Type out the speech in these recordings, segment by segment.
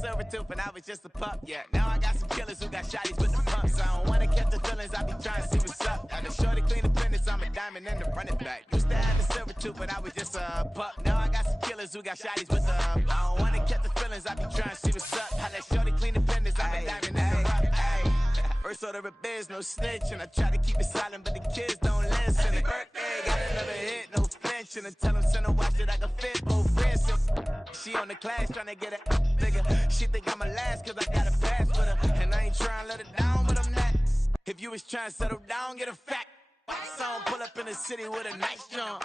silver tooth when I was just a pup, yeah. Now I got some killers who got shotties with the pumps. I don't wanna catch the feelings, I be trying to see what's up. Got a shorty clean the fitness, I'm a diamond and the running back. Used to have the silver tooth when I was just a pup. Now I got some killers who got shotties with the I don't wanna catch the feelings, I be trying to see what's up. How that shorty clean the fitness, I'm a diamond and the rough. First order of biz, no snitch, and I try to keep it silent, but the kids don't listen. And birthday, got another hit, no flinch, and I tell them send a watch that I can fit both wrists. She on the class tryna get a nigga. She think I'm a last cause I got a pass with her. And I ain't tryna let her down, but I'm not. If you was trying to settle down, get a fact. Song pull up in the city with a nice jump.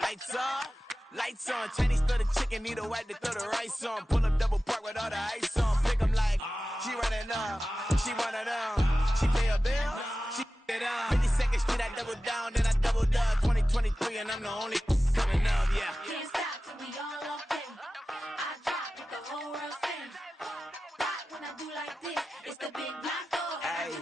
Lights off, lights on. Chinese throw the chicken, need a wipe to throw the rice on. Pull up double park with all the ice on. Pick 'em like, she running up, she one of them. She pay her bill, she it up. 52nd Street, I double down, then I doubled up. 2023 and I'm the only coming up, yeah. Can't stop till we all up in. I drop with the whole world spin. Rock when I do like this, it's the big black door. Hey,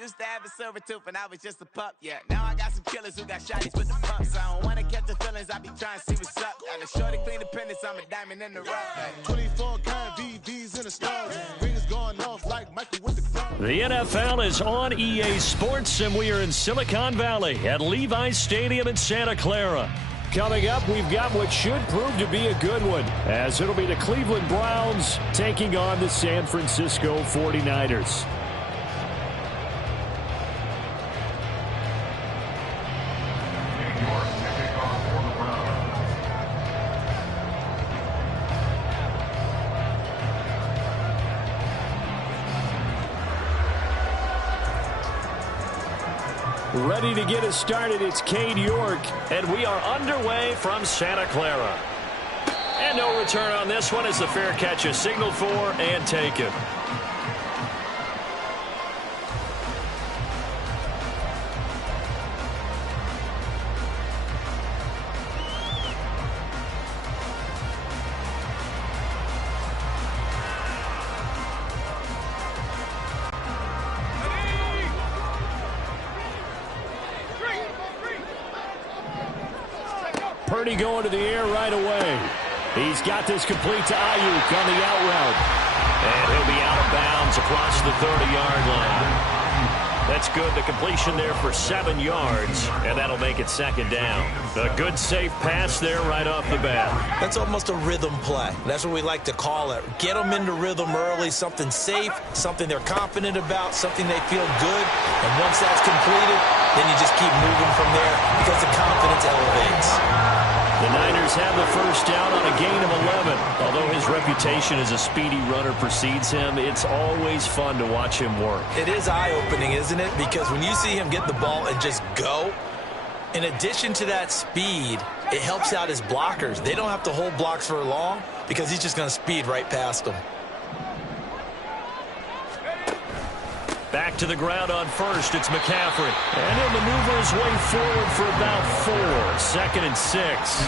used to have a silver tooth when I was just a pup, yeah. Now I got some killers who got shotties with the pumps. I don't wanna catch the feelings, I be trying to see what's up. Got a shorty clean the pendants, I'm a diamond in the rough. Hey. 24 karat VVs in the stars. Rings going off like Michael with the crown. The NFL is on EA Sports, and we are in Silicon Valley at Levi's Stadium in Santa Clara. Coming up, we've got what should prove to be a good one, as it'll be the Cleveland Browns taking on the San Francisco 49ers. Ready to get us started, it's Cade York, and we are underway from Santa Clara. And no return on this one as the fair catch is signaled for and taken. Purdy going to the air right away. He's got this complete to Ayuk on the out route. And he'll be out of bounds across the 30-yard line. That's good. The completion there for 7 yards, and that'll make it second down. A good, safe pass there right off the bat. That's almost a rhythm play. That's what we like to call it. Get them into rhythm early, something safe, something they're confident about, something they feel good. And once that's completed, then you just keep moving from there because the confidence elevates. The Niners have the first down on a gain of 11. Although his reputation as a speedy runner precedes him, it's always fun to watch him work. It is eye-opening, isn't it? Because when you see him get the ball and just go, in addition to that speed, it helps out his blockers. They don't have to hold blocks for long because he's just going to speed right past them. Back to the ground on first, it's McCaffrey. And he'll maneuver his way forward for about 4. 2nd and 6.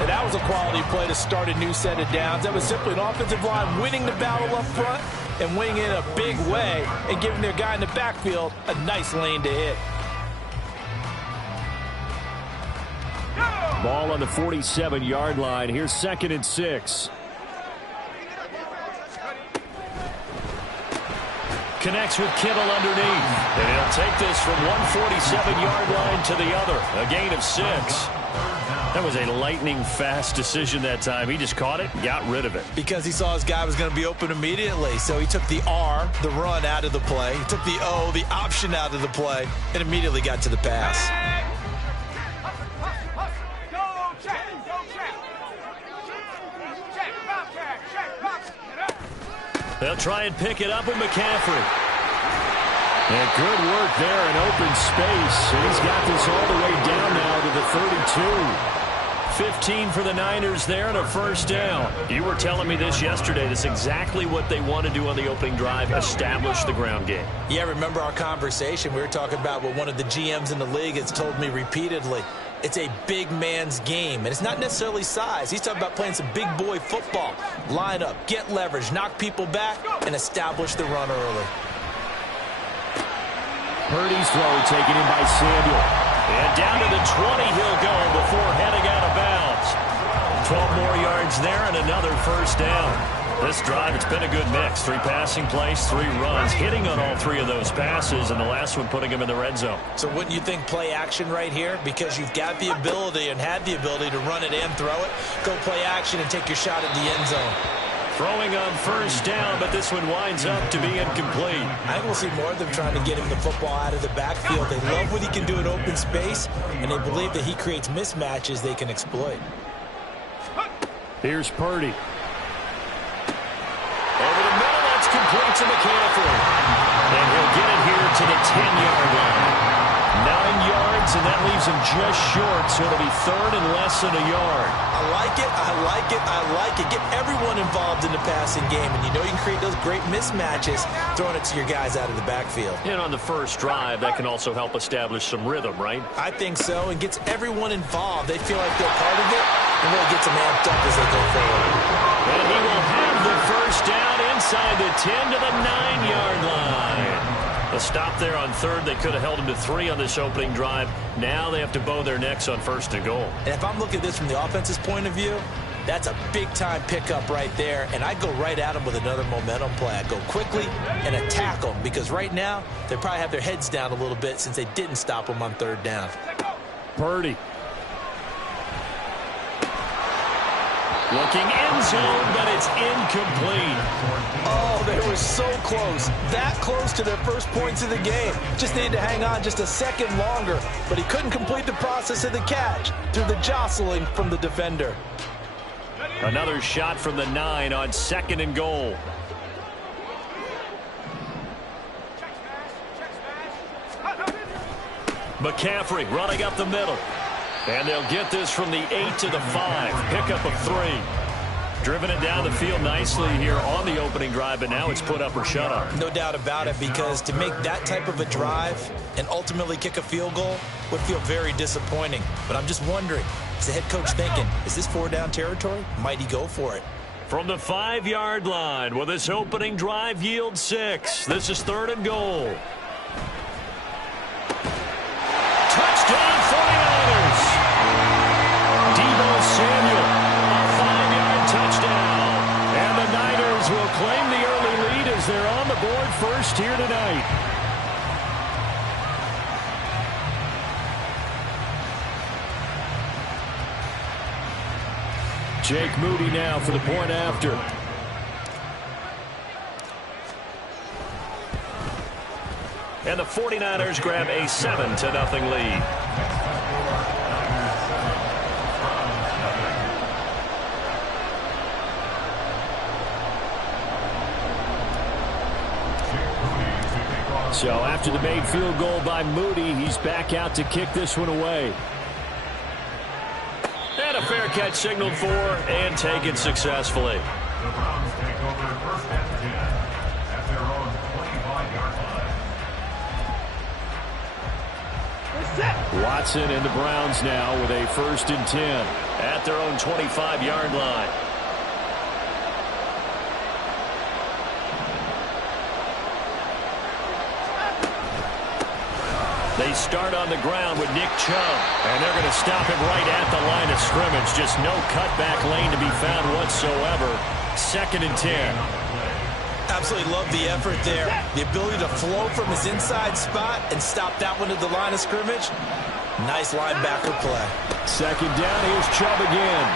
And that was a quality play to start a new set of downs. That was simply an offensive line winning the battle up front and winning it in a big way and giving their guy in the backfield a nice lane to hit. Ball on the 47-yard line. Here's 2nd and 6. Connects with Kittle underneath. And he'll take this from one 47-yard line to the other. A gain of 6. That was a lightning-fast decision that time. He just caught it and got rid of it. Because he saw his guy was going to be open immediately. So he took the R, the run, out of the play. He took the O, the option, out of the play, and immediately got to the pass. They'll try and pick it up with McCaffrey. And good work there in open space. And he's got this all the way down now to the 32. 15 for the Niners there and a first down. You were telling me this yesterday. This is exactly what they want to do on the opening drive, establish the ground game. Yeah, remember our conversation? We were talking about what one of the GMs in the league has told me repeatedly. It's a big man's game, and it's not necessarily size. He's talking about playing some big boy football. Line up, get leverage, knock people back, and establish the run early. Purdy's throw taken in by Samuel. And down to the 20 he'll go before heading out of bounds. 12 more yards there and another first down. This drive, it's been a good mix. 3 passing plays, 3 runs, hitting on all 3 of those passes, and the last one putting him in the red zone. So wouldn't you think play action right here? Because you've got the ability and had the ability to run it and throw it. Go play action and take your shot at the end zone. Throwing on first down, but this one winds up to be incomplete. I think we'll see more of them trying to get him the football out of the backfield. They love what he can do in open space, and they believe that he creates mismatches they can exploit. Here's Purdy. Over the middle, that's complete to McCaffrey. And he'll get it here to the 10-yard line. 9 yards, and that leaves him just short, so it'll be 3rd and less than a yard. I like it, I like it, I like it. Get everyone involved in the passing game, and you know you can create those great mismatches throwing it to your guys out of the backfield. And on the first drive, that can also help establish some rhythm, right? I think so, and gets everyone involved. They feel like they're part of it, and really gets them amped up as they go forward. And he will have the first down inside the 10 to the 9-yard line. A stop there on 3rd. They could have held him to 3 on this opening drive. Now they have to bow their necks on 1st and goal. And if I'm looking at this from the offense's point of view, that's a big-time pickup right there. And I go right at them with another momentum play. I go quickly and attack them because right now they probably have their heads down a little bit since they didn't stop them on 3rd down. Purdy. Looking end zone, but it's incomplete. Oh, they were so close. That close to their first points of the game. Just needed to hang on just a second longer, but he couldn't complete the process of the catch through the jostling from the defender. Another shot from the 9 on 2nd and goal. McCaffrey running up the middle. And they'll get this from the 8 to the 5. Pickup of 3. Driven it down the field nicely here on the opening drive, but now it's put up or shut up. No doubt about it, because to make that type of a drive and ultimately kick a field goal would feel very disappointing. But I'm just wondering, is the head coach thinking, is this 4-down territory? Might he go for it? From the 5-yard line, will this opening drive yield 6? This is 3rd and goal. Touchdown 49ers! Deebo Samuel, a 5-yard touchdown. And the Niners will claim the early lead as they're on the board first here tonight. Jake Moody now for the point after. And the 49ers grab a 7-0 lead. So after the made field goal by Moody, he's back out to kick this one away. And a fair catch signaled for and taken successfully. The Browns take over first and 10 at their own 25-yard line. Watson and the Browns now with a 1st and 10 at their own 25-yard line. They start on the ground with Nick Chubb, and they're going to stop him right at the line of scrimmage. Just no cutback lane to be found whatsoever. 2nd and 10. Absolutely love the effort there. The ability to flow from his inside spot and stop that one at the line of scrimmage. Nice linebacker play. 2nd down, here's Chubb again.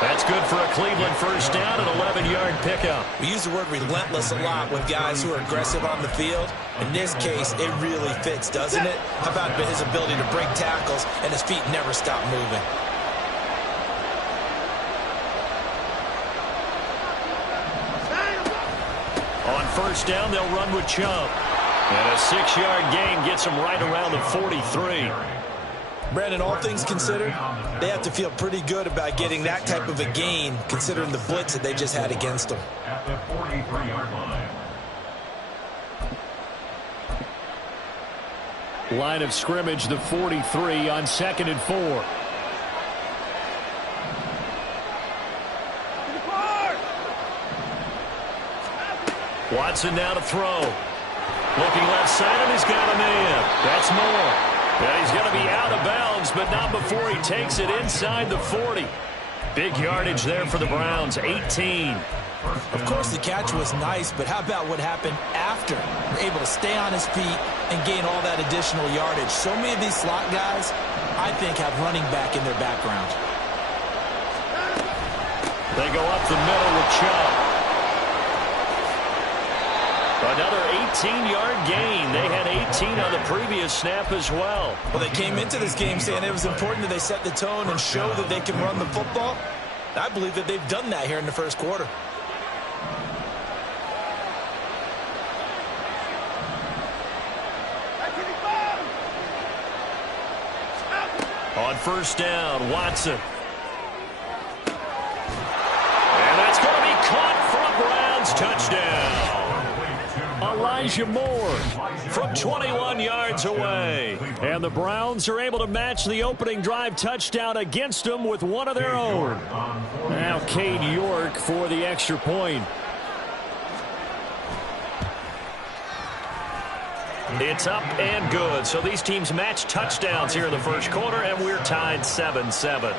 That's good for a Cleveland first down, an 11-yard pickup. We use the word relentless a lot with guys who are aggressive on the field. In this case, it really fits, doesn't it? How about his ability to break tackles and his feet never stop moving? On first down, they'll run with Chubb. And a 6-yard gain gets him right around the 43. Brandon, all things considered, they have to feel pretty good about getting that type of a gain, considering the blitz that they just had against them. At the 43-yard line. Line of scrimmage, the 43 on 2nd and 4. Watson now to throw. Looking left side, and he's got a man. That's Moore. And he's going to be out of bounds, but not before he takes it inside the 40. Big yardage there for the Browns, 18. Of course, the catch was nice, but how about what happened after? Able to stay on his feet and gain all that additional yardage. So many of these slot guys, I think, have running back in their background. They go up the middle with Chubb. Another 18-yard gain. They had 18 on the previous snap as well. Well, they came into this game saying it was important that they set the tone and show that they can run the football. I believe that they've done that here in the first quarter. On first down, Watson. And that's going to be caught for a Browns touchdown. Elijah Moore from 21 yards away. And the Browns are able to match the opening drive touchdown against them with one of their own. Now Cade York for the extra point. It's up and good. So these teams match touchdowns here in the first quarter, and we're tied 7-7.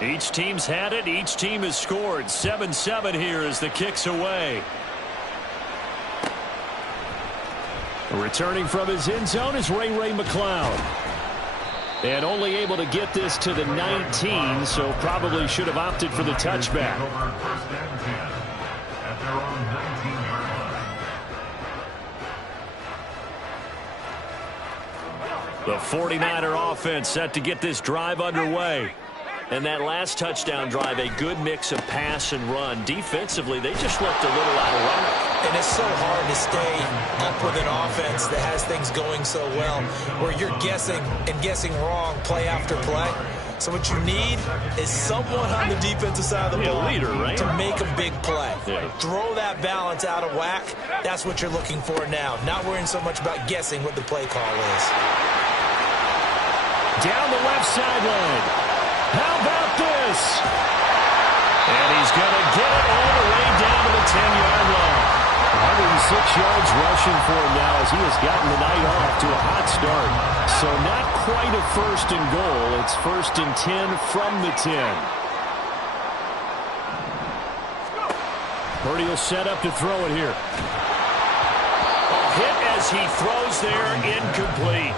Each team's had it. Each team has scored. 7-7 here as the kick's away. Returning from his end zone is Ray McCloud. And only able to get this to the 19, so probably should have opted for the touchback. The 49er offense set to get this drive underway. And that last touchdown drive, a good mix of pass and run. Defensively, they just looked a little out of whack. And it's so hard to stay up with an offense that has things going so well, where you're guessing and guessing wrong play after play. So what you need is someone on the defensive side of the ball to make a big play. Throw that balance out of whack. That's what you're looking for now. Not worrying so much about guessing what the play call is. Down the left sideline. How about this? And he's going to get it all the way down to the 10-yard line. 106 yards rushing for him now as he has gotten the night off to a hot start. So not quite a first and goal. It's 1st and 10 from the 10. Purdy will set up to throw it here. A hit as he throws there, incomplete.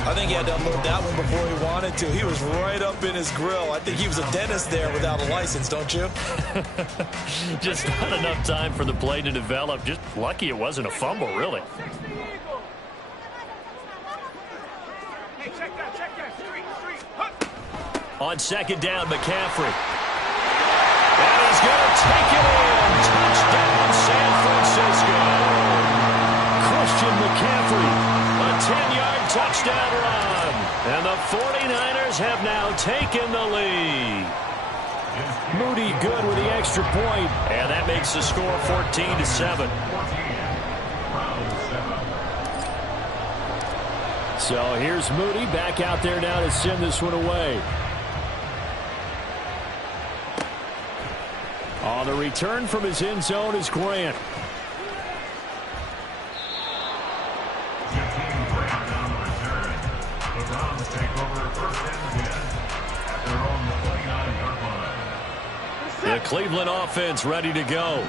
I think he had to unload that one before he wanted to. He was right up in his grill. I think he was a dentist there without a license, don't you? Just not enough time for the play to develop. Just lucky it wasn't a fumble, really. On second down, McCaffrey. And he's going to take it in. Touchdown, San Francisco. Christian McCaffrey. A 10-yard touchdown run. And the 49ers have now taken the lead. Moody good with the extra point. And that makes the score 14-7. So here's Moody back out there now to send this one away. On the return from his end zone is Grant. The Cleveland offense ready to go.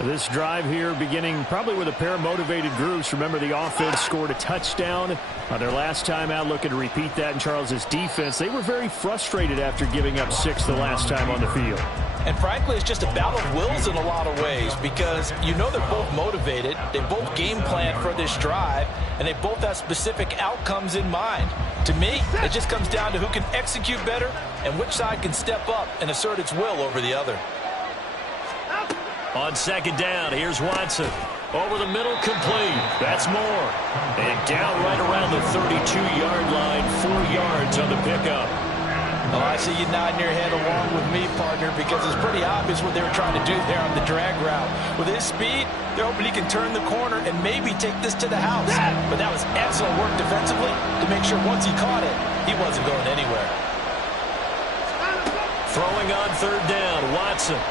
This drive here beginning probably with a pair of motivated groups. Remember, the offense scored a touchdown on their last time out. Looking to repeat that in Charles's defense. They were very frustrated after giving up 6 the last time on the field. And frankly, it's just a battle of wills in a lot of ways because you know they're both motivated. They both game plan for this drive, and they both have specific outcomes in mind. To me, it just comes down to who can execute better and which side can step up and assert its will over the other. On second down, here's Watson. Over the middle, complete. That's Moore. And down right around the 32-yard line, 4 yards on the pickup. Oh, I see you nodding your head along with me, partner, because it's pretty obvious what they were trying to do there on the drag route. With his speed, they're hoping he can turn the corner and maybe take this to the house. But that was excellent work defensively to make sure once he caught it, he wasn't going anywhere. Throwing on third down, Watson.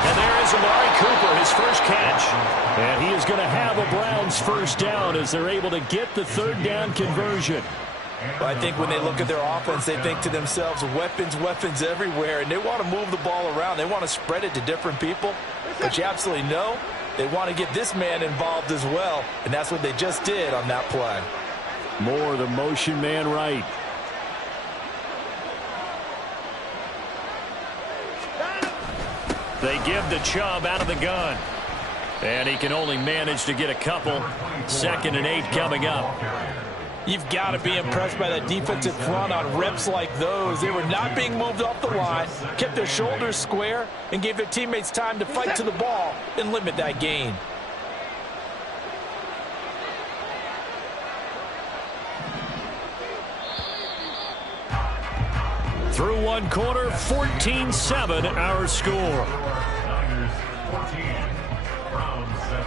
And there is is Amari Cooper, his first catch. And he is going to have a Browns first down as they're able to get the third down conversion. Well, I think when they look at their offense, they think to themselves, weapons, weapons everywhere, and they want to move the ball around. They want to spread it to different people. But you absolutely know they want to get this man involved as well, and that's what they just did on that play. More the motion man right. They give the Chubb out of the gun. And he can only manage to get a couple. 2nd and 8 coming up. You've got to be impressed by that defensive front on reps like those. They were not being moved off the line, kept their shoulders square, and gave their teammates time to fight to the ball and limit that gain. Through one quarter, 14-7 our score. Niners 14, Browns 7.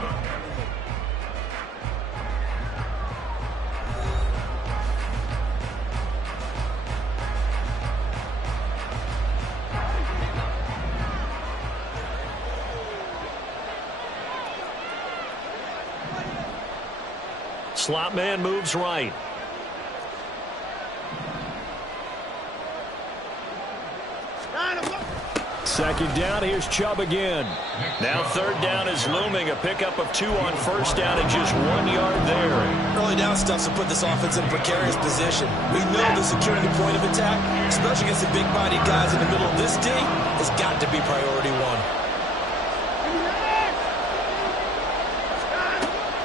Slot man moves right. Second down, here's Chubb again. Now third down is looming. A pickup of 2 on first down and just 1 yard there. Early down stuff to put this offense in a precarious position. We know the securing the point of attack, especially against the big-bodied guys in the middle of this D, has got to be priority 1.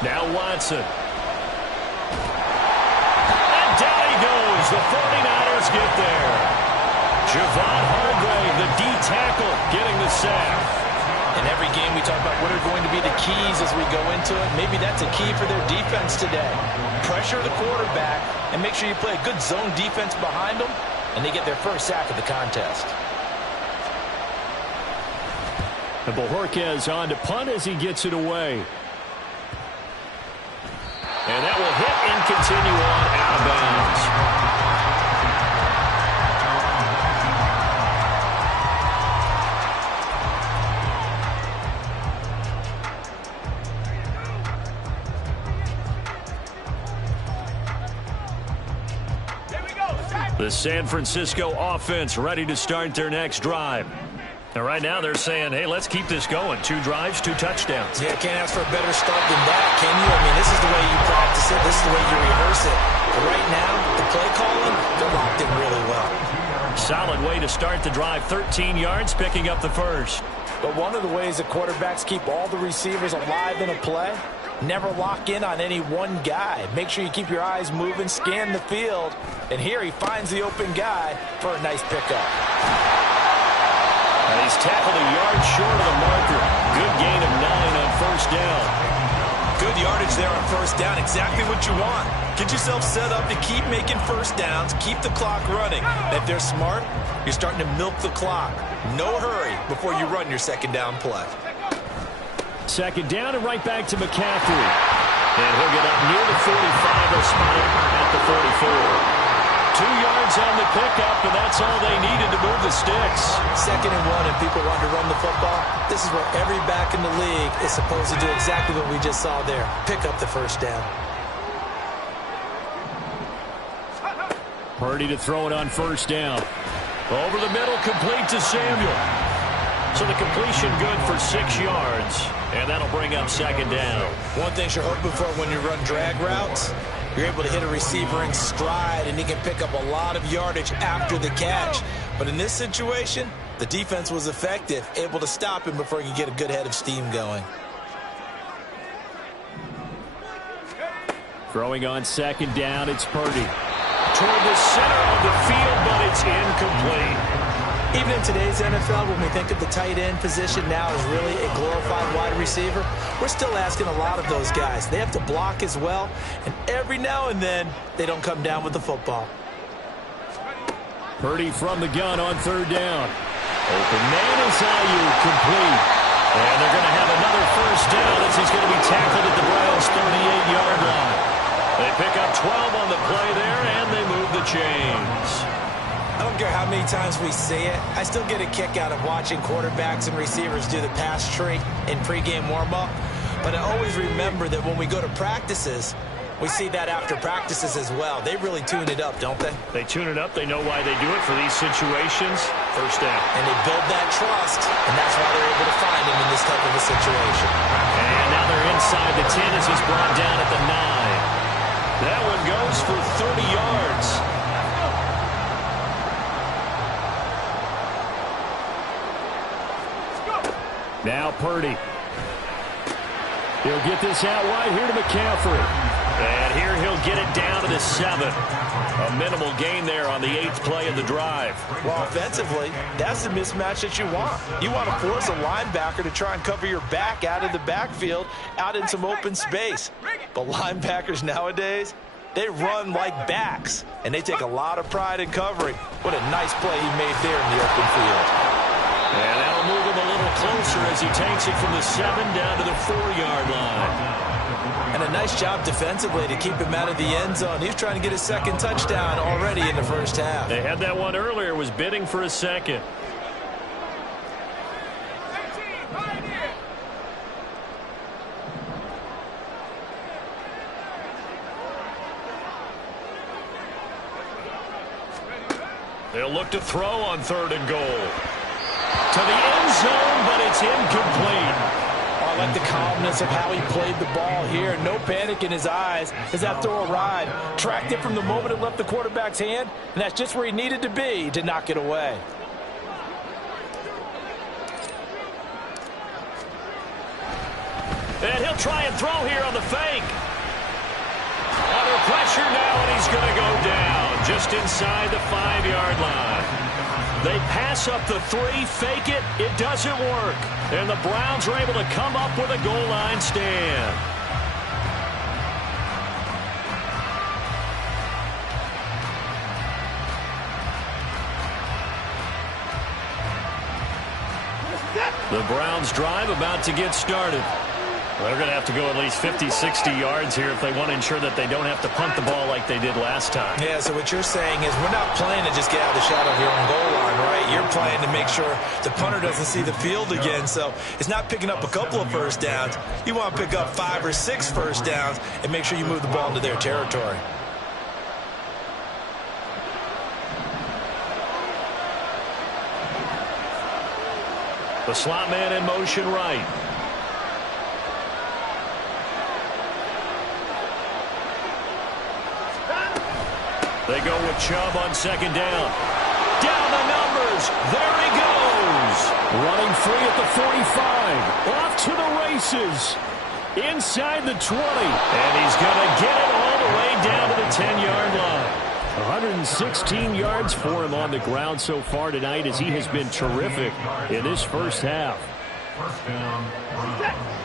Now Watson. And down he goes. The 49ers get there. Javon Hargrave, the D tackle, getting the sack. In every game we talk about what are going to be the keys as we go into it. Maybe that's a key for their defense today. Pressure the quarterback and make sure you play a good zone defense behind them, and they get their first sack of the contest. And Bojorquez on to punt as he gets it away. And that will hit and continue on out of bounds. The San Francisco offense ready to start their next drive. And right now they're saying, hey, let's keep this going. 2 drives, 2 touchdowns. Yeah, can't ask for a better start than that, can you? I mean, this is the way you practice it. This is the way you rehearse it. But right now, the play calling, they're locked in really well. Solid way to start the drive. 13 yards, picking up the first. But one of the ways that quarterbacks keep all the receivers alive in a play, never lock in on any one guy. Make sure you keep your eyes moving, scan the field. And here he finds the open guy for a nice pickup. And he's tackled a yard short of the marker. Good gain of 9 on first down. Good yardage there on first down. Exactly what you want. Get yourself set up to keep making first downs, keep the clock running. And if they're smart, you're starting to milk the clock. No hurry before you run your second down play. Second down and right back to McCaffrey. And he'll get up near the 45, a spot at the 44. 2 yards on the pickup, and that's all they needed to move the sticks. 2nd and 1, and people want to run the football. This is where every back in the league is supposed to do exactly what we just saw there. Pick up the first down. Purdy to throw it on first down. Over the middle, complete to Samuel. So the completion good for 6 yards, and that'll bring up second down. One thing you're hoping for when you run drag routes, you're able to hit a receiver in stride, and he can pick up a lot of yardage after the catch. But in this situation, the defense was effective, able to stop him before he could get a good head of steam going. Throwing on second down, it's Purdy. Toward the center of the field, but it's incomplete. Even in today's NFL, when we think of the tight end position now as really a glorified wide receiver, we're still asking a lot of those guys. They have to block as well, and every now and then, they don't come down with the football. Purdy from the gun on third down. Open man is Ayuk, complete. And they're going to have another first down as he's going to be tackled at the Browns' 38-yard line. They pick up 12 on the play there, and they move the chains. I don't care how many times we see it. I still get a kick out of watching quarterbacks and receivers do the pass tree in pregame warm-up. But I always remember that when we go to practices, we see that after practices as well. They really tune it up, don't they? They tune it up. They know why they do it for these situations. First down. And they build that trust, and that's why they're able to find him in this type of a situation. And now they're inside the 10 as he's brought down at the 9. That one goes for 30 yards. Now Purdy. He'll get this out wide here to McCaffrey. And here he'll get it down to the 7. A minimal gain there on the 8th play of the drive. Well, offensively, that's the mismatch that you want. You want to force a linebacker to try and cover your back out of the backfield, out in some open space. But linebackers nowadays, they run like backs, and they take a lot of pride in covering. What a nice play he made there in the open field. And that'll move him a little closer as he takes it from the 7 down to the 4-yard line. And a nice job defensively to keep him out of the end zone. He was trying to get his second touchdown already in the first half. They had that one earlier, was bidding for a second. They'll look to throw on 3rd and goal. To the end zone, but it's incomplete. I like the calmness of how he played the ball here. No panic in his eyes as that throw arrived. Tracked it from the moment it left the quarterback's hand, and that's just where he needed to be to knock it away. And he'll try and throw here on the fake. Under pressure now, and he's going to go down just inside the 5-yard line. They pass up the 3, fake it, it doesn't work. And the Browns are able to come up with a goal line stand. The Browns drive about to get started. They're going to have to go at least 50, 60 yards here if they want to ensure that they don't have to punt the ball like they did last time. Yeah, so what you're saying is we're not playing to just get out of the shot of your own goal line, right? You're playing to make sure the punter doesn't see the field again. So it's not picking up a couple of first downs. You want to pick up 5 or 6 first downs and make sure you move the ball into their territory. The slot man in motion right. They go with Chubb on 2nd down. Down the numbers. There he goes. Running free at the 45. Off to the races. Inside the 20. And he's going to get it all the way down to the 10-yard line. 116 yards for him on the ground so far tonight as he has been terrific in this first half.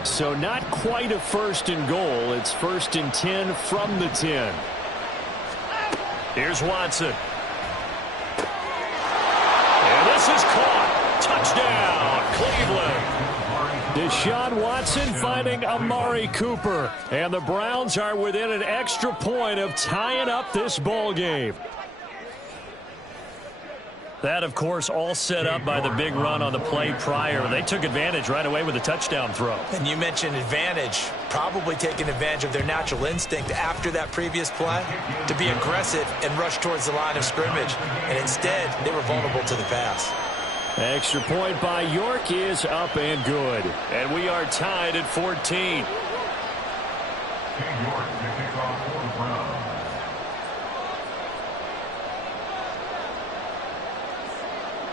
So not quite a 1st and goal. It's 1st and 10 from the 10. Here's Watson. And this is caught. Touchdown, Cleveland. Deshaun Watson finding Amari Cooper. And the Browns are within an extra point of tying up this ball game. That, of course, all set up by the big run on the play prior. They took advantage right away with a touchdown throw. And you mentioned advantage, probably taking advantage of their natural instinct after that previous play to be aggressive and rush towards the line of scrimmage. And instead, they were vulnerable to the pass. Extra point by York is up and good. And we are tied at 14. King York to kick off for the Browns.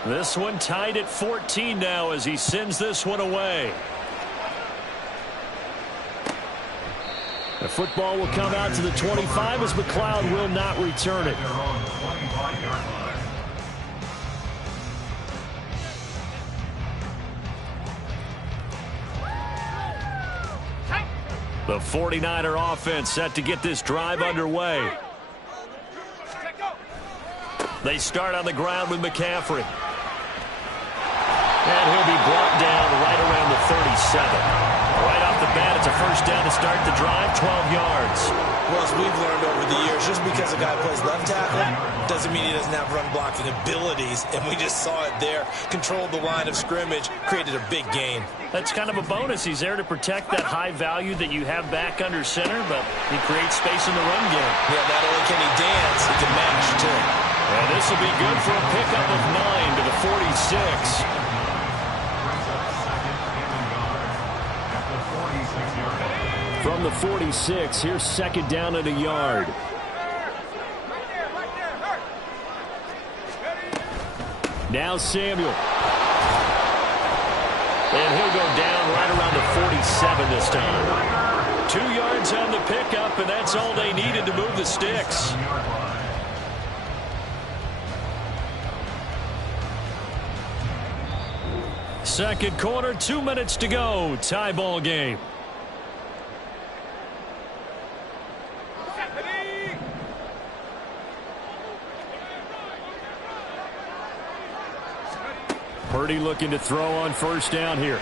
This one tied at 14 now as he sends this one away. The football will come out to the 25 as McLeod will not return it. The 49er offense set to get this drive underway. They start on the ground with McCaffrey. And he'll be brought down right around the 37. Right off the bat, gets a first down to start the drive, 12 yards. Well, as we've learned over the years, just because a guy plays left tackle doesn't mean he doesn't have run blocking abilities, and we just saw it there. Controlled the line of scrimmage, created a big gain. That's kind of a bonus. He's there to protect that high value that you have back under center, but he creates space in the run game. Yeah, not only can he dance, he can mash, too. And this will be good for a pickup of 9 to the 46. From the 46, here's second down and a yard. Now Samuel. And he'll go down right around the 47 this time. 2 yards on the pickup, and that's all they needed to move the sticks. Second quarter, 2 minutes to go. Tie ball game. Purdy looking to throw on first down here.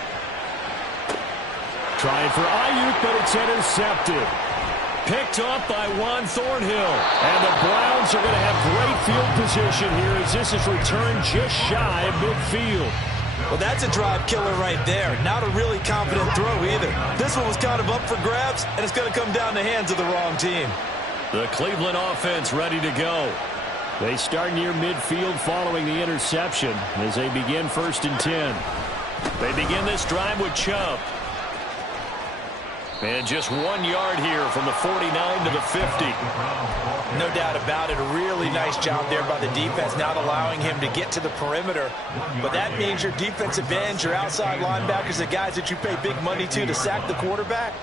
Trying for Ayuk, but it's intercepted. Picked up by Juan Thornhill. And the Browns are going to have great field position here as this is returned just shy of midfield. Well, that's a drive killer right there. Not a really confident throw either. This one was kind of up for grabs, and it's going to come down the hands of the wrong team. The Cleveland offense ready to go. They start near midfield following the interception as they begin 1st and 10. They begin this drive with Chubb. And just 1 yard here from the 49 to the 50. No doubt about it. A really nice job there by the defense, not allowing him to get to the perimeter. But that means your defensive ends, your outside linebackers, the guys that you pay big money to sack the quarterback,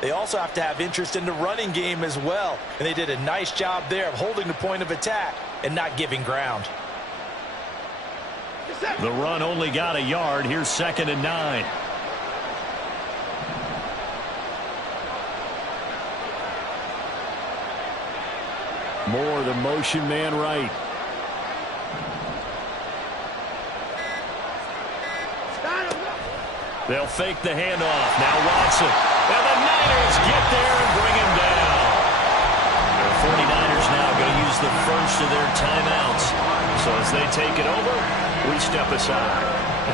they also have to have interest in the running game as well. And they did a nice job there of holding the point of attack and not giving ground. The run only got a yard. Here's 2nd and 9. Moore, the motion man right. They'll fake the handoff. Now Watson. And the Niners get there and bring him down. The 49ers now going to use the first of their timeouts. So as they take it over, we step aside.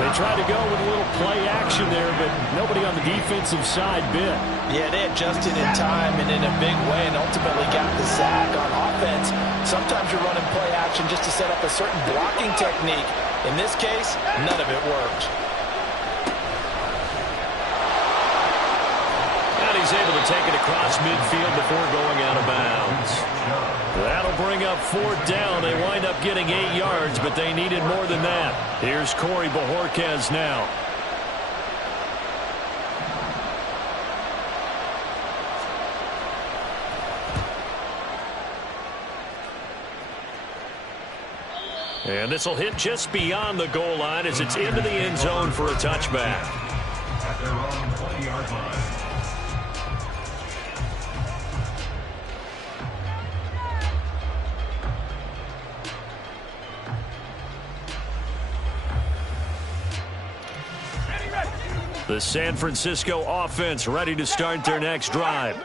They try to go with a little play action there, but nobody on the defensive side bit. Yeah, they adjusted in time and in a big way and ultimately got the sack. On offense, sometimes you're running play action just to set up a certain blocking technique. In this case, none of it worked. And he's able to take it across midfield before going out of bounds. That'll bring up 4th down. They wind up getting 8 yards, but they needed more than that. Here's Corey Bojorquez now. And this will hit just beyond the goal line as it's into the end zone for a touchback. At their own 20-yard line. The San Francisco offense ready to start their next drive.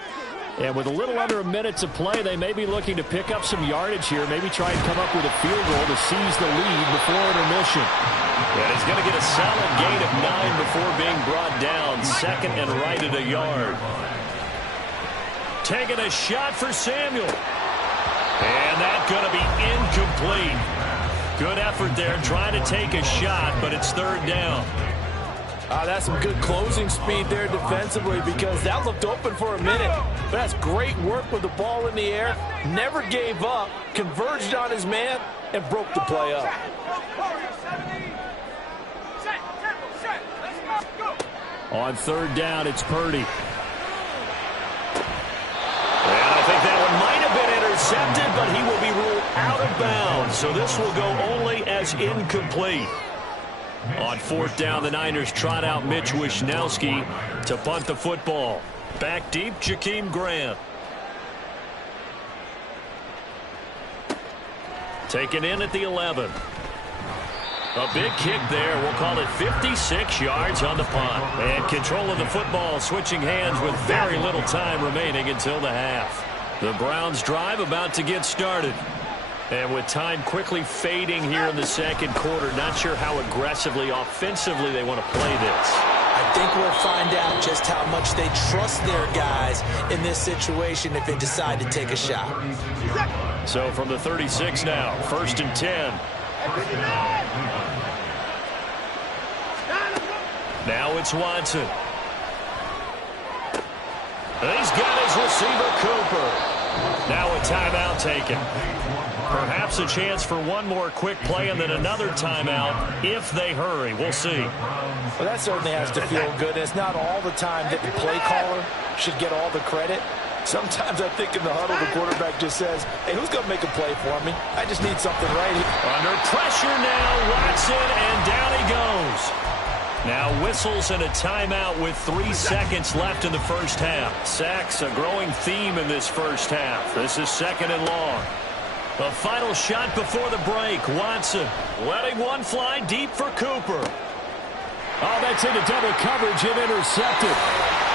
And with a little under a minute to play, they may be looking to pick up some yardage here, maybe try and come up with a field goal to seize the lead before intermission. And he's going to get a solid gain of 9 before being brought down. 2nd and right at a yard. Taking a shot for Samuel. And that's going to be incomplete. Good effort there trying to take a shot, but it's 3rd down. That's some good closing speed there defensively because that looked open for a minute. But that's great work with the ball in the air. Never gave up, converged on his man, and broke the play up. On 3rd down, it's Purdy. And I think that one might have been intercepted, but he will be ruled out of bounds. So this will go only as incomplete. On 4th down, the Niners trot out Mitch Wishnowsky to punt the football. Back deep, Jakeem Grant. Taken in at the 11. A big kick there. We'll call it 56 yards on the punt. And control of the football switching hands with very little time remaining until the half. The Browns drive about to get started. And with time quickly fading here in the second quarter, not sure how aggressively, offensively they want to play this. I think we'll find out just how much they trust their guys in this situation if they decide to take a shot. So from the 36 now, 1st and 10. Now it's Watson. He's got his receiver, Cooper. Now a timeout taken. Perhaps a chance for one more quick play and then another timeout if they hurry. We'll see. Well, that certainly has to feel good. It's not all the time that the play caller should get all the credit. Sometimes I think in the huddle, the quarterback just says, hey, who's going to make a play for me? I just need something right here. Under pressure now, Watson, and down he goes. Now whistles and a timeout with 3 seconds left in the first half. Sacks, a growing theme in this first half. This is 2nd and long. The final shot before the break. Watson letting one fly deep for Cooper. Oh, that's into double coverage and intercepted.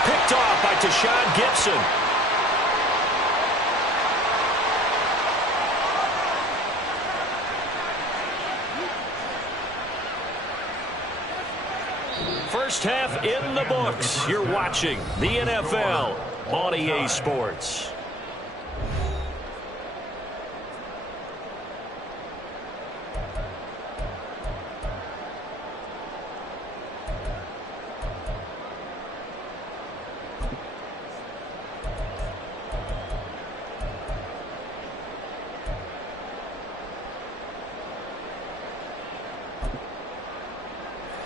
Picked off by Tashaun Gibson. First half in the books. You're watching the NFL on EA Sports.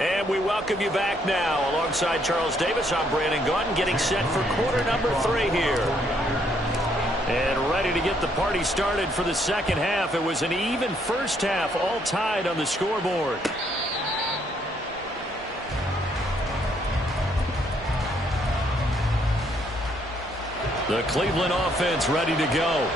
And we welcome you back now. Alongside Charles Davis, I'm Brandon Gaudin, getting set for quarter number 3 here. And ready to get the party started for the second half. It was an even first half, all tied on the scoreboard. The Cleveland offense ready to go.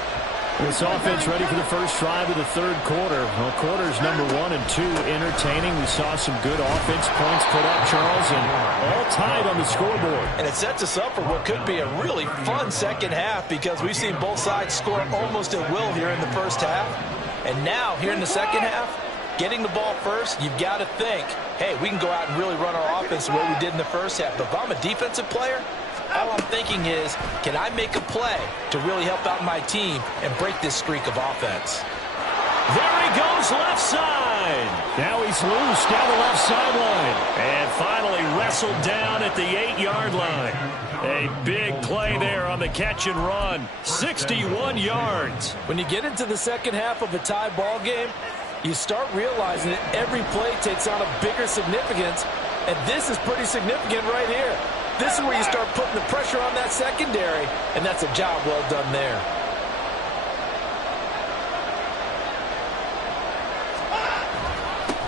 This offense ready for the first drive of the third quarter. Well, quarters number 1 and 2 entertaining. We saw some good offense points put up, Charles, and all tied on the scoreboard. And it sets us up for what could be a really fun second half because we've seen both sides score almost at will here in the first half. And now, here in the second half, getting the ball first, you've got to think, hey, we can go out and really run our offense the way we did in the first half. But if I'm a defensive player, all I'm thinking is, can I make a play to really help out my team and break this streak of offense? There he goes, left side. Now he's loose down the left sideline. And finally wrestled down at the 8-yard line. A big play there on the catch and run. 61 yards. When you get into the second half of a tie ball game, you start realizing that every play takes on a bigger significance. And this is pretty significant right here. This is where you start putting the pressure on that secondary, and that's a job well done there.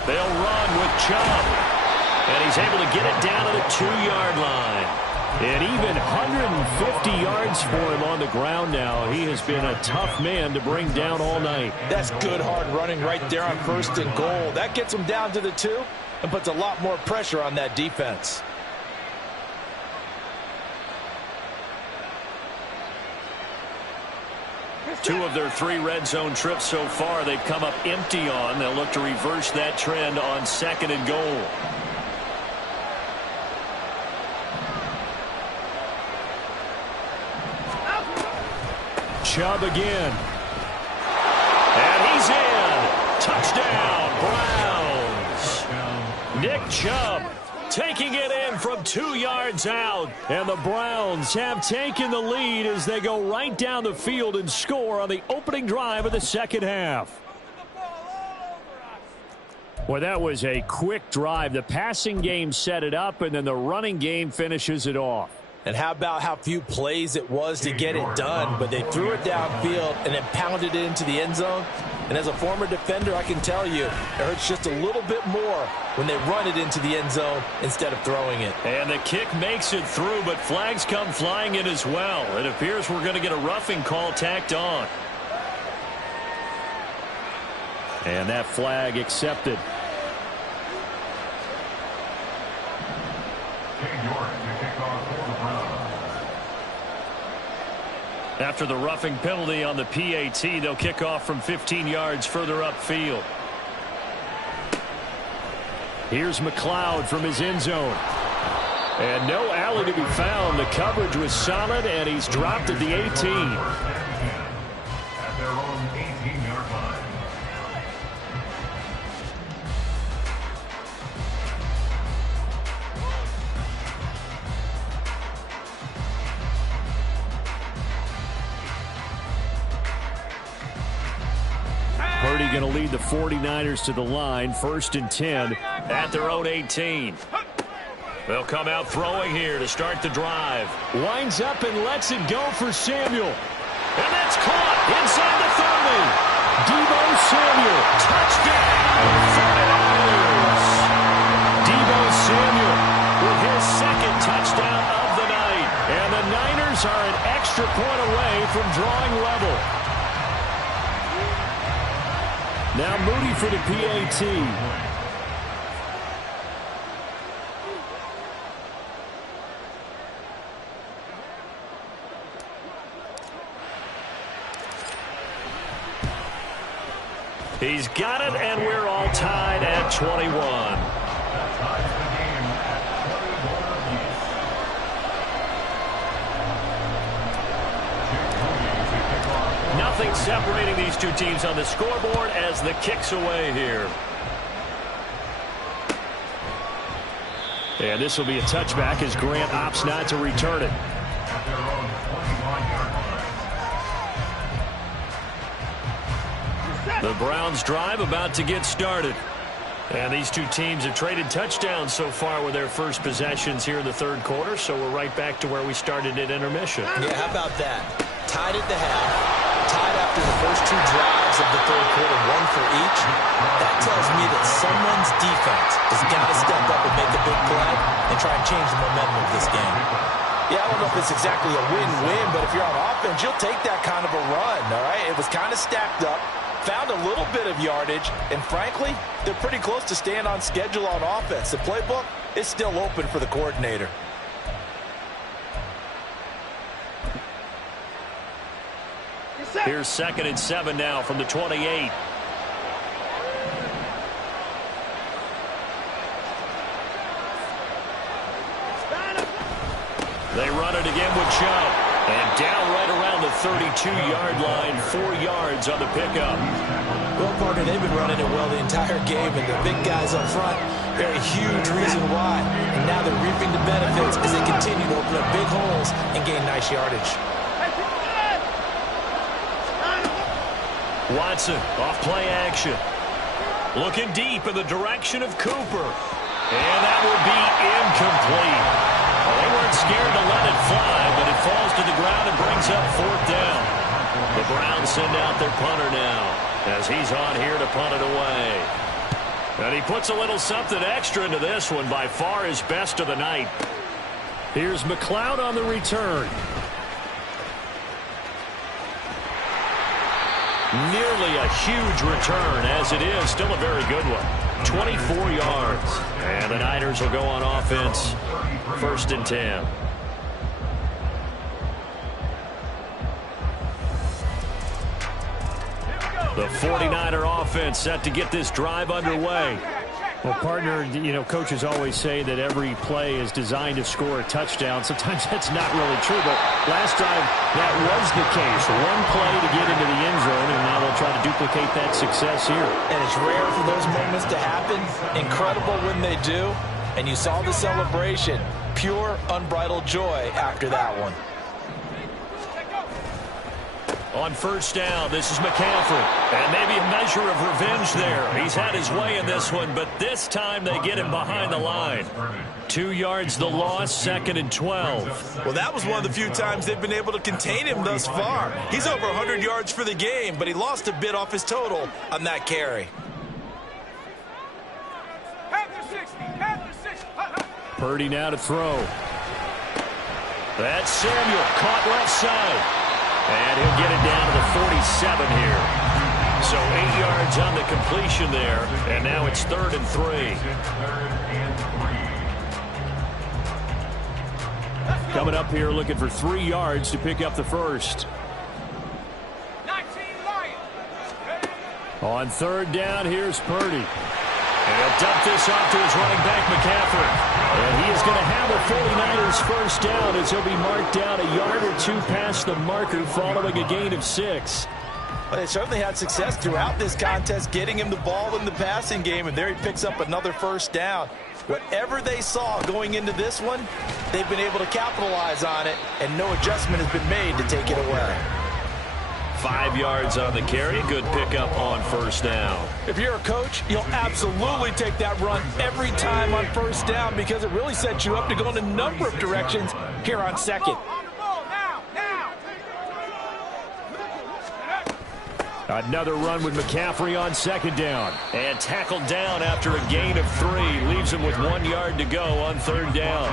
They'll run with Chubb, and he's able to get it down to the 2-yard line. And even 150 yards for him on the ground now. He has been a tough man to bring down all night. That's good hard running right there on 1st and goal. That gets him down to the 2 and puts a lot more pressure on that defense. Two of their 3 red zone trips so far they've come up empty on. They'll look to reverse that trend on 2nd and goal. Chubb again. And he's in. Touchdown, Browns. Nick Chubb taking it in from 2 yards out. And the Browns have taken the lead as they go right down the field and score on the opening drive of the second half. Well, that was a quick drive. The passing game set it up, and then the running game finishes it off. And how about how few plays it was to get it done, but they threw it downfield and then pounded it into the end zone. And as a former defender, I can tell you, it hurts just a little bit more when they run it into the end zone instead of throwing it. And the kick makes it through, but flags come flying in as well. It appears we're going to get a roughing call tacked on. And that flag accepted. After the roughing penalty on the PAT, they'll kick off from 15 yards further upfield. Here's McLeod from his end zone. And no alley to be found. The coverage was solid, and he's dropped at the 18. At their own 18-yard line. Purdy going to lead the 49ers to the line, 1st and 10 at their own 18. They'll come out throwing here to start the drive. Winds up and lets it go for Samuel. And that's caught inside the 30. Deebo Samuel, touchdown, 49ers. Deebo Samuel with his second touchdown of the night. And the Niners are an extra point away from drawing level. Now Moody for the PAT. He's got it, and we're all tied at 21. Nothing separating these two teams on the scoreboard as the kick's away here. And this will be a touchback as Grant opts not to return it. The Browns drive about to get started. And these two teams have traded touchdowns so far with their first possessions here in the third quarter, so we're right back to where we started at intermission. Yeah, how about that? Tied at the half, tied after the first two drives of the third quarter, one for each. That tells me that someone's defense has got to step up and make a big play and try and change the momentum of this game. Yeah, I don't know if it's exactly a win-win, but if you're on offense, you'll take that kind of a run, all right? It was kind of stacked up. Found a little bit of yardage, and frankly, they're pretty close to staying on schedule on offense. The playbook is still open for the coordinator. Here's 2nd and 7 now from the 28. They run it again with Chubb. And down right around the 32-yard line, 4 yards on the pickup. Well, partner, they've been running it well the entire game, and the big guys up front, they're a huge reason why. And now they're reaping the benefits as they continue to open up big holes and gain nice yardage. Watson off play action. Looking deep in the direction of Cooper. And that will be incomplete. They weren't scared to let it fly, but it falls to the ground and brings up 4th down. The Browns send out their punter now as he's on here to punt it away. And he puts a little something extra into this one, by far his best of the night. Here's McLeod on the return. Nearly a huge return, as it is still a very good one. 24 yards. And the Niners will go on offense. 1st and 10. The 49er offense set to get this drive underway. Well, partner, you know, coaches always say that every play is designed to score a touchdown. Sometimes that's not really true, but last drive that was the case. One play to get into the end zone, and now they'll try to duplicate that success here. And it's rare for those moments to happen. Incredible when they do. And you saw the celebration. Pure, unbridled joy after that one. On 1st down, this is McCaffrey. And maybe a measure of revenge there. He's had his way in this one, but this time they get him behind the line. 2 yards the loss, 2nd and 12. Well, that was one of the few times they've been able to contain him thus far. He's over 100 yards for the game, but he lost a bit off his total on that carry. Purdy now to throw. That's Samuel, caught left side. And he'll get it down to the 47 here. So 8 yards on the completion there. And now it's 3rd and 3. Coming up here looking for 3 yards to pick up the first. On third down, here's Purdy. And he'll dump this off to his running back, McCaffrey. And he is going to have a 49ers first down as he'll be marked down a yard or two past the marker following a gain of 6. Well, they certainly had success throughout this contest, getting him the ball in the passing game, and there he picks up another first down. Whatever they saw going into this one, they've been able to capitalize on it, and no adjustment has been made to take it away. 5 yards on the carry. Good pickup on first down. If you're a coach, you'll absolutely take that run every time on first down because it really sets you up to go in a number of directions here on second. Another run with McCaffrey on second down. And tackled down after a gain of 3. Leaves him with 1 yard to go on third down.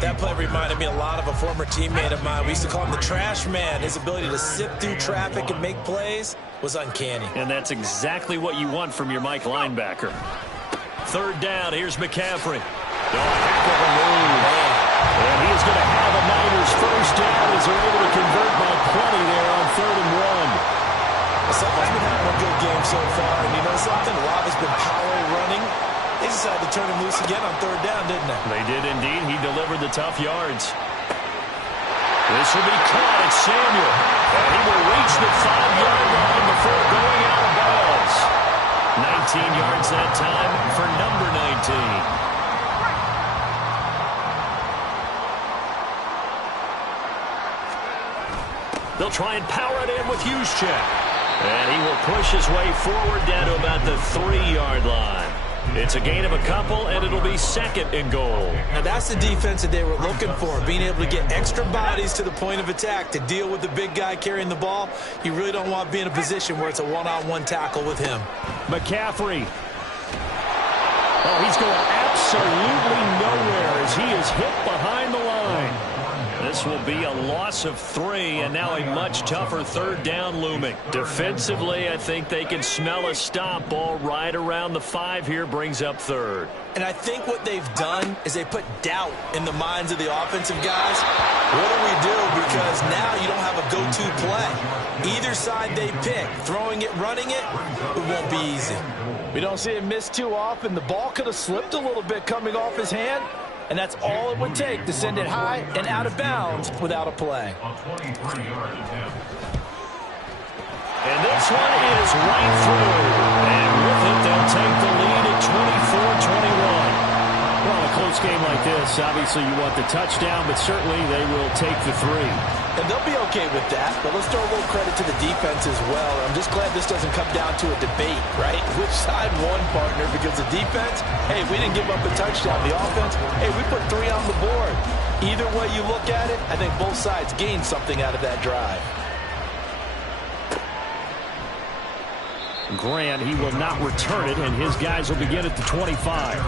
That play reminded me a lot of a former teammate of mine. We used to call him the trash man. His ability to sift through traffic and make plays was uncanny. And that's exactly what you want from your Mike linebacker. Third down, here's McCaffrey. Heck of a move. And he is going to have a Niners first down as they're able to convert by plenty there on 3rd and 1. Someone's been having a good game so far, and you know something? Rob has been power running. They decided to turn him loose again on third down, didn't they? They did indeed. He delivered the tough yards. This will be caught at Samuel. And he will reach the 5-yard line before going out of bounds. 19 yards that time for number 19. They'll try and power it in with Juszczyk. And he will push his way forward down to about the 3-yard line. It's a gain of a couple, and it'll be 2nd and goal. Now that's the defense that they were looking for, being able to get extra bodies to the point of attack to deal with the big guy carrying the ball. You really don't want to be in a position where it's a one-on-one tackle with him. McCaffrey. Oh, he's going absolutely nowhere as he is hit behind the line. This will be a loss of 3, and now a much tougher third down looming. Defensively, I think they can smell a stop. Ball right around the 5 here brings up 3rd. And I think what they've done is they put doubt in the minds of the offensive guys. What do we do? Because now you don't have a go-to play. Either side they pick, throwing it, running it, it won't be easy. We don't see him miss too often. The ball could have slipped a little bit coming off his hand. And that's all it would take to send it high and out of bounds without a play. And this one is right through. And with it, they'll take the lead at 24-21. Well, a close game like this, obviously you want the touchdown, but certainly they will take the 3. And they'll be okay with that, but let's throw a little credit to the defense as well. I'm just glad this doesn't come down to a debate, right? Which side won, partner? Because the defense, hey, we didn't give up a touchdown. The offense, hey, we put 3 on the board. Either way you look at it, I think both sides gained something out of that drive. Grant, he will not return it, and his guys will begin at the 25.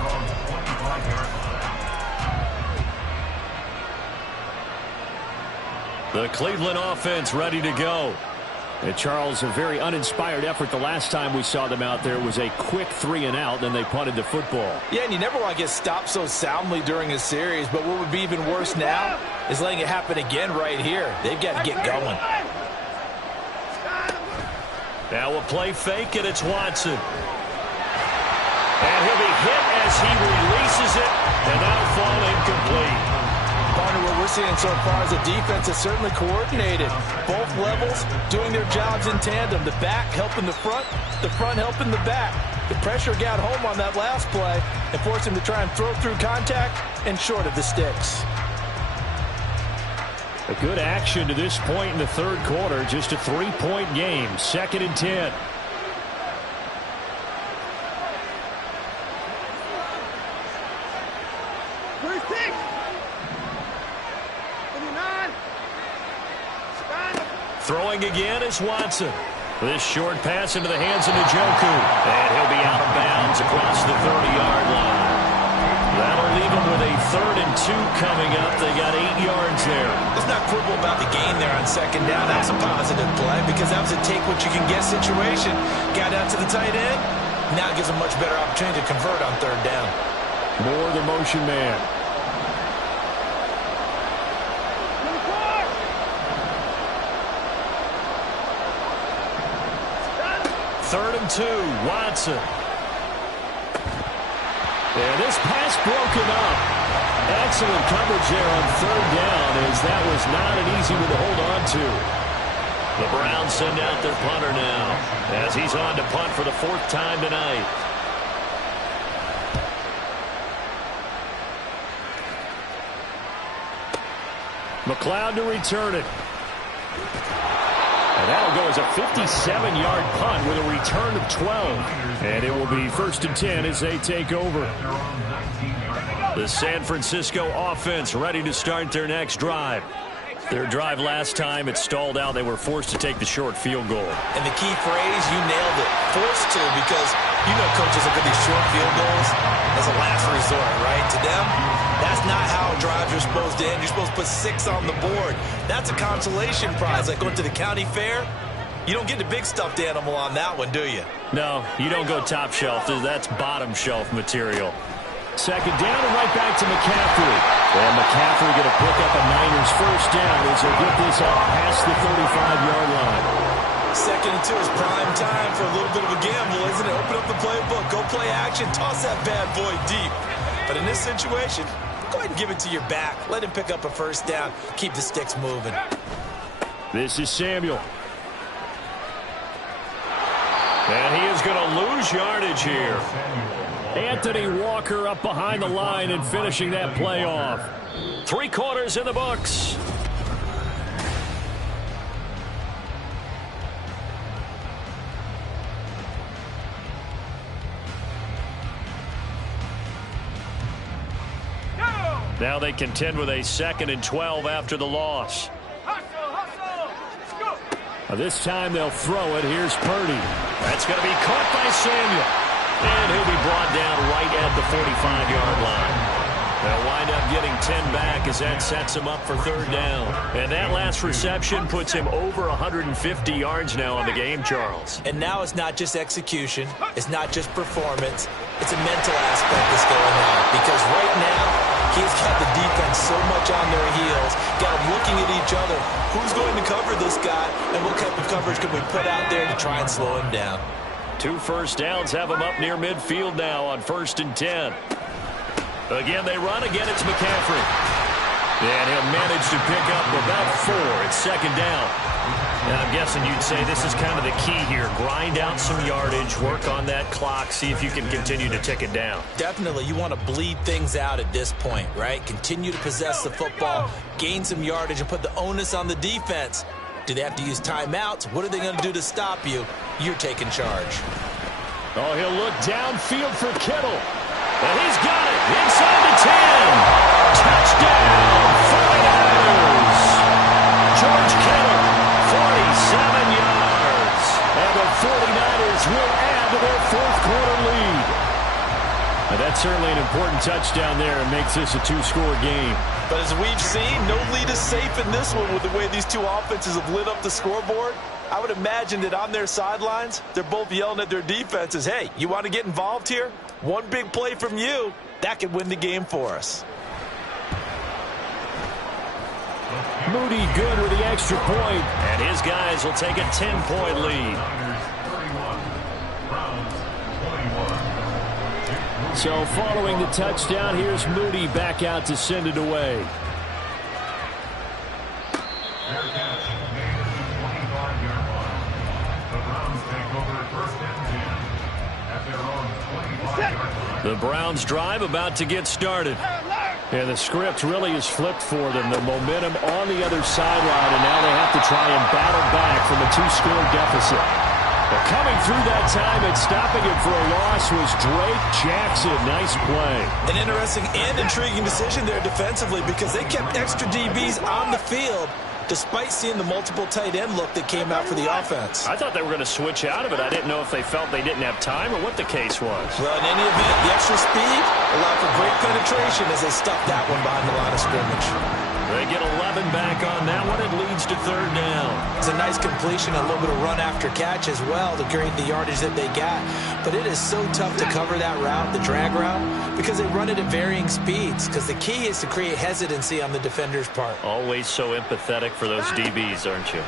The Cleveland offense ready to go. And Charles, a very uninspired effort the last time we saw them out there was a quick 3 and out, then they punted the football. Yeah, and you never want to get stopped so soundly during a series, but what would be even worse now is letting it happen again right here. They've got to get going. Now a play fake, and it's Watson. And he'll be hit as he releases it, and that'll fall incomplete. Partner, what we're seeing so far is a defense that's certainly coordinated. Both levels doing their jobs in tandem. The back helping the front helping the back. The pressure got home on that last play and forced him to try and throw through contact and short of the sticks. A good action to this point in the third quarter. Just a 3-point game. 2nd and 10. Throwing again is Watson. This short pass into the hands of Njoku. And he'll be out of bounds across the 30-yard line. That'll leave him with a 3rd and 2 coming up. They got 8 yards there. Let's not quibble about the gain there on second down. That's a positive play because that was a take-what-you-can-get situation. Got out to the tight end. Now it gives a much better opportunity to convert on third down. More the motion man. 3rd and 2, Watson. And this pass broken up. Excellent coverage there on 3rd down, as that was not an easy one to hold on to. The Browns send out their punter now, as he's on to punt for the 4th time tonight. McLeod to return it. And that'll go as a 57-yard punt with a return of 12. And it will be 1st and 10 as they take over. The San Francisco offense ready to start their next drive. Their drive last time, it stalled out. They were forced to take the short field goal. And the key phrase, you nailed it. Forced to, because you know coaches look at these short field goals as a last resort, right? To them, that's not how drives are supposed to end. You're supposed to put 6 on the board. That's a consolation prize, like going to the county fair. You don't get the big stuffed animal on that one, do you? No, you don't go top shelf. That's bottom shelf material. 2nd down and right back to McCaffrey. And McCaffrey going to pick up a Niners 1st down as they get this up past the 35-yard line. 2nd and 2 is prime time for a little bit of a gamble, isn't it? Open up the playbook, go play action, toss that bad boy deep. But in this situation, go ahead and give it to your back. Let him pick up a 1st down. Keep the sticks moving. This is Samuel. And he is going to lose yardage here. Anthony Walker up behind the line and finishing that play off. 3 quarters in the books. Now they contend with a 2nd and 12 after the loss. This time they'll throw it. Here's Purdy. That's going to be caught by Samuel. And he'll be brought down right at the 45-yard line. They'll wind up getting 10 back as that sets him up for 3rd down. And that last reception puts him over 150 yards now on the game, Charles. And now it's not just execution. It's not just performance. It's a mental aspect that's going on. Because right now, he's got the defense so much on their heels, got them looking at each other. Who's going to cover this guy, and what type of coverage can we put out there to try and slow him down? 2 first downs have him up near midfield now on 1st and 10. Again, they run. Again, it's McCaffrey. And he'll manage to pick up about 4. It's 2nd down. And I'm guessing you'd say this is kind of the key here. Grind out some yardage, work on that clock, see if you can continue to tick it down. Definitely. You want to bleed things out at this point, right? Continue to possess the football, gain some yardage, and put the onus on the defense. Do they have to use timeouts? What are they going to do to stop you? You're taking charge. Oh, he'll look downfield for Kittle. And he's got it inside the 10. Touchdown, 49ers. George Kittle, 47 yards. And the 49ers will add to their 4th quarter lead. And that's certainly an important touchdown there and makes this a 2-score game. But as we've seen, no lead is safe in this one with the way these two offenses have lit up the scoreboard. I would imagine that on their sidelines, they're both yelling at their defenses, hey, you want to get involved here? One big play from you, that could win the game for us. Moody good with the extra point, and his guys will take a 10-point lead. So following the touchdown, here's Moody back out to send it away. The Browns drive about to get started. And the script really is flipped for them. The momentum on the other sideline, and now they have to try and battle back from a 2-score deficit. Well, coming through that time and stopping it for a loss was Drake Jackson. Nice play. An interesting and intriguing decision there defensively because they kept extra DBs on the field despite seeing the multiple tight end look that came out for the offense. I thought they were going to switch out of it. I didn't know if they felt they didn't have time or what the case was. Well, in any event, the extra speed allowed for great penetration as they stuffed that one behind the line of scrimmage. They get 11 back on that one. It leads to 3rd down. It's a nice completion, a little bit of run after catch as well to create the yardage that they got. But it is so tough to cover that route, the drag route, because they run it at varying speeds. Because the key is to create hesitancy on the defender's part. Always so empathetic for those DBs, aren't you?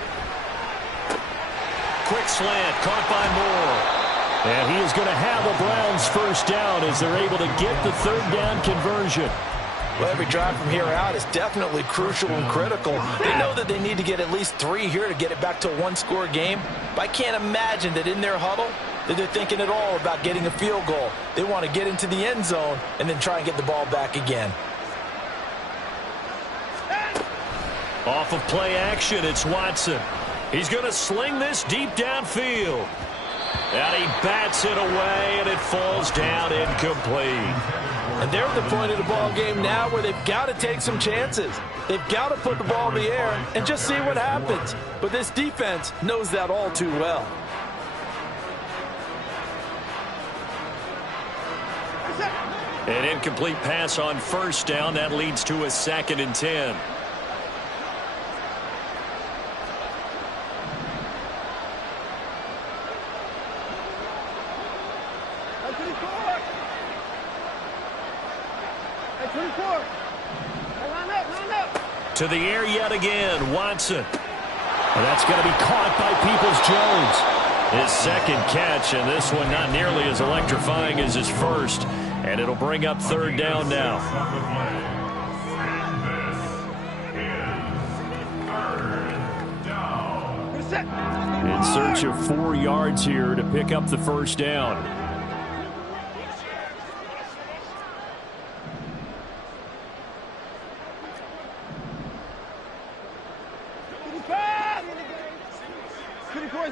quick slant, caught by Moore. And he is going to have a Browns first down as they're able to get the third down conversion. Well, every drive from here out is definitely crucial and critical. They know that they need to get at least 3 here to get it back to a one-score game. But I can't imagine that in their huddle that they're thinking at all about getting a field goal. They want to get into the end zone and then try and get the ball back again. Off of play action, it's Watson. He's going to sling this deep downfield. And he bats it away, and it falls down incomplete. And they're at the point of the ball game now where they've got to take some chances. They've got to put the ball in the air and just see what happens. But this defense knows that all too well. An incomplete pass on first down. That leads to a 2nd and 10. To the air yet again, Watson. Well, that's going to be caught by Peoples-Jones. His second catch, and this one not nearly as electrifying as his first. And it'll bring up third down now. In search of 4 yards here to pick up the first down.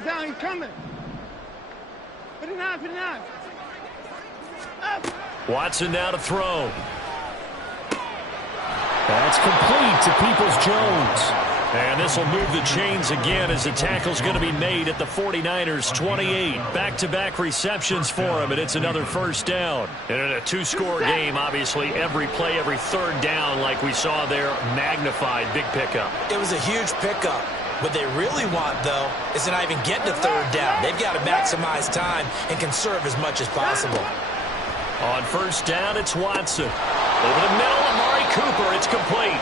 Down, he's coming. 59. Up. Watson now to throw. That's complete to Peoples-Jones. And this will move the chains again as the tackle's going to be made at the 49ers 28. Back-to-back receptions for him, and it's another first down. And in a 2-score game, obviously, every play, every third down, like we saw there, magnified. Big pickup. It was a huge pickup. What they really want, though, is to not even get to third down. They've got to maximize time and conserve as much as possible. On first down, it's Watson. Over the middle, Amari Cooper. It's complete.